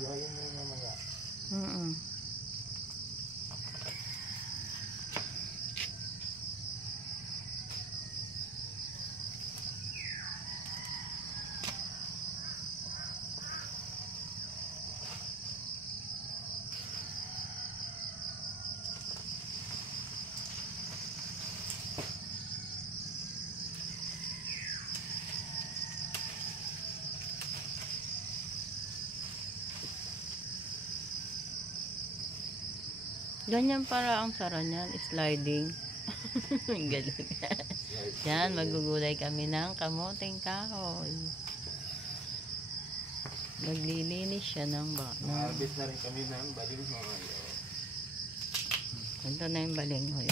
Gulayan mo yung mamaya. Ganyan para ang sara niyan, sliding. Ganun. Yan, magugulay kami ng kamuting kahoy. Maglilinis siya ng Harvest na rin kami ng balinghoy. Ito na yung balinghoy.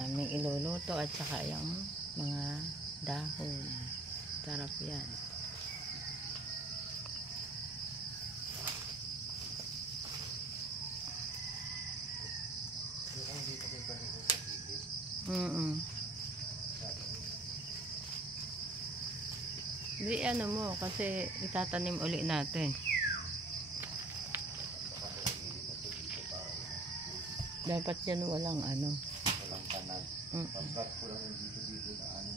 Aming iluluto at saka yung mga dahon. Sarap yan. Di ano mo, kasi itatanim uli natin. Dapat yan walang ano. Walang panag. Pagkat ko lang dito na ano.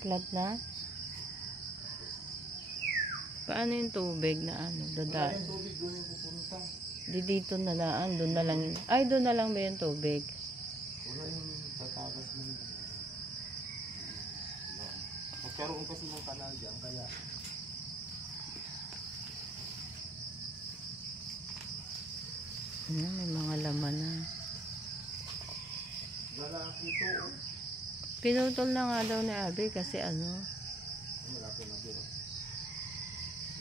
Flat na? Paano yung tubig na ano? Wala yung tubig doon yung pupunta. Di dito na lang, doon na lang. Ay, doon na lang ba yung tubig? Wala yung tatagas mo. Magkaroon kasi ng kanal dyan, kaya may mga laman na. lalaki ito. Pinutol na nga daw ni Abby kasi ano. Malaki na biro.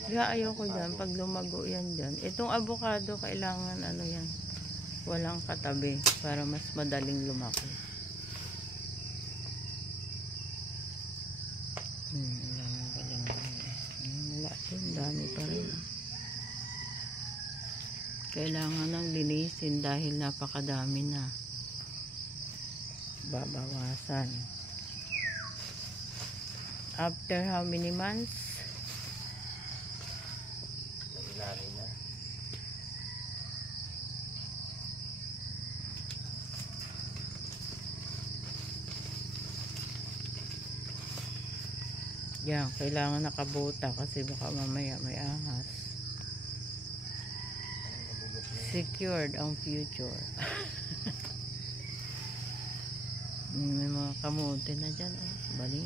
Kaya ayoko dyan, pag lumago yan dyan. Itong avocado, kailangan ano yan, walang katabi para mas madaling lumaki. Wala din, dami pa rin. Kailangan nang linisin dahil napakadami na. Babawasan. After how many months? Nagilali na. Yan, kailangan nakabuta kasi baka mamaya may ahas. Secured ang future. May mga kamote na dyan. Baling.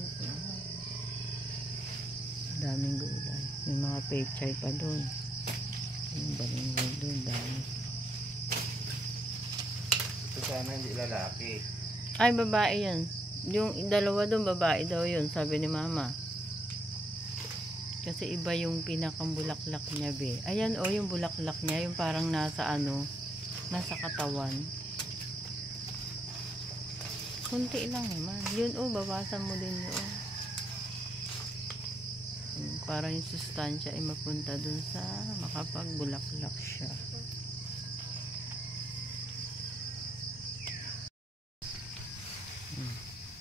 Daming gulay. May mga pechay pa doon. Yung baling doon. Dami. Ito sana hindi lalaki. Ay, babae yan. Yung dalawa doon, babae daw yun. Sabi ni mama. Kasi iba yung pinakang bulaklak niya, be. Ayan, oh, yung bulaklak niya. Yung parang nasa ano, nasa katawan. Kunti lang naman. Yun, oh, bawasan mo din yun. Para yung sustansya ay mapunta dun sa makapagbulaklak siya.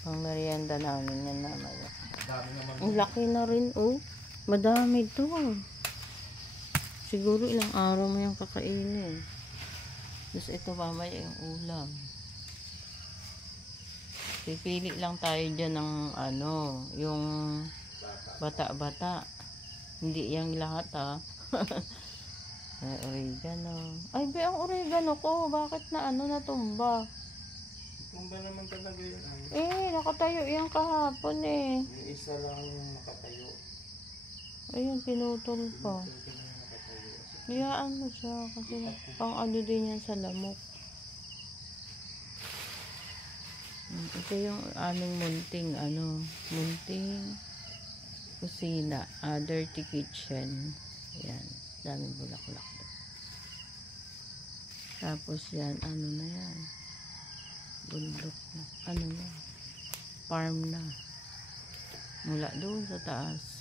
Pang merienda namin yan mamaya. Ang laki na rin, oh. Madami to. Siguro ilang araw mo yung kakainin. Tapos ito mamaya yung ulam. Pipili lang tayo dyan ng ano, yung bata-bata. Hindi yung lahat, ha. Ay, oregano. Ay, be, ang oregano ko. Bakit na ano, natumba? Tumba naman talaga yun. Nakatayo yan kahapon, eh. Yung isa lang yung nakatayo. Ayun, pinutol pa. Hayaan mo siya kasi pang ano din yan sa lamok. Ito yung aming munting munting kusina, dirty kitchen. Yan, daming bulaklak doon. Tapos yan, ano na yan, bundok na, ano na, farm na, mula doon sa taas.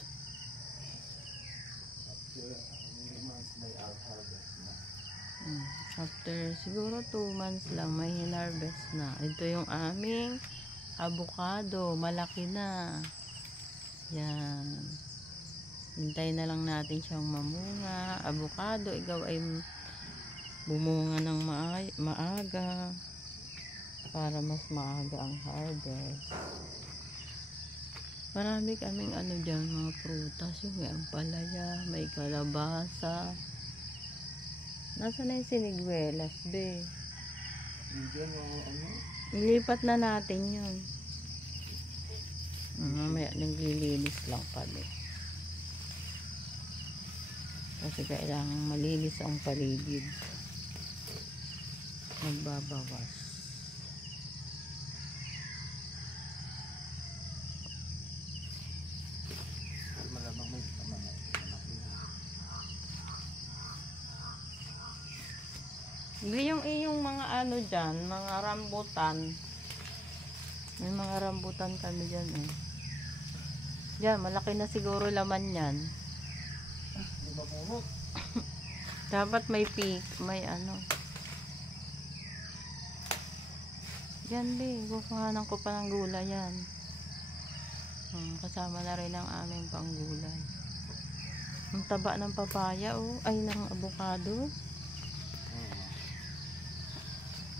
After siguro 2 months lang may hinarvest na. Ito yung aming avocado, malaki na. Yan. Hintayin na lang natin siyang mamunga. Avocado, ikaw ay bumunga ng maaga para mas maaga ang harvest. Marami kaming ano dyan, mga prutas. Yung may ampalaya, may kalabasa. Nasaan na yung siniguelas, be? Diyan mga ano? Ilipat na natin yun. Mamaya naglilinis lang kami. Kasi kailangan malinis ang paligid. Magbabawas. Malamang may mga anak niya. Yung iyong mga ano dyan, mga rambutan. May mga rambutan kami dyan eh. Dyan, malaki na siguro laman yan. Di ba puro? Dapat may peak, may ano. Yan be, kukuhanan ko pa ng gulay yan. Kasama na rin ang aming panggulay. Ang taba ng papaya oh, ay ng avocado.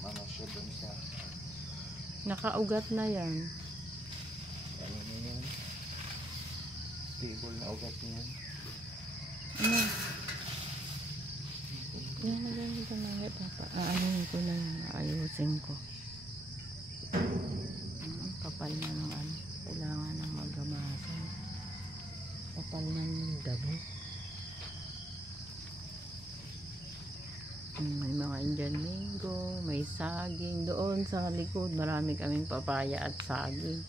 Mga siya dun sa Nakaugat na yan. ano na yun? Stable na ugat niyan. Ano? Yan na yan, dito na yan. Aayusin ko na yan, aayusin ko. Ang kapal na ng ano. Kailangan ng magamasan. Kapal na ng dabo. May mga Indian mango, may saging. Doon sa likod, marami kaming papaya at saging.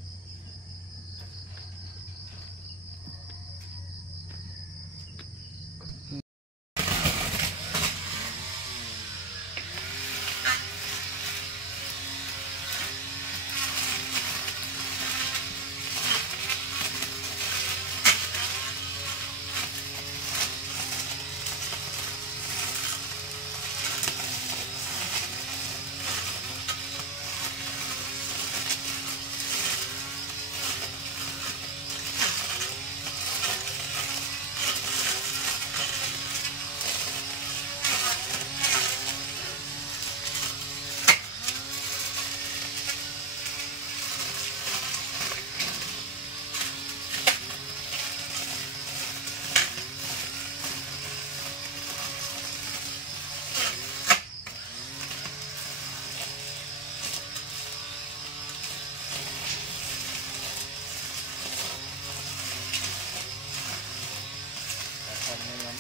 Ano yan?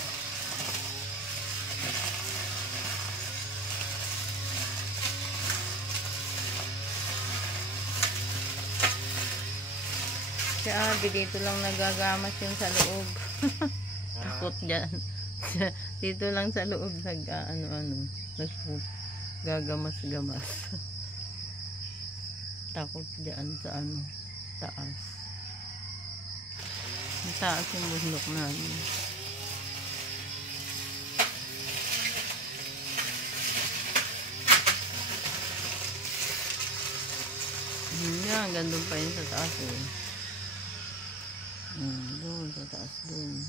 Si Abby dito lang nagagamas yung sa loob. Takot dyan. Dito lang sa loob gagamas-gamas. Takot dyan sa ano, taas. Ang taas yung bundok namin. Yan, gandun pa yun sa taas eh. Doon sa taas doon.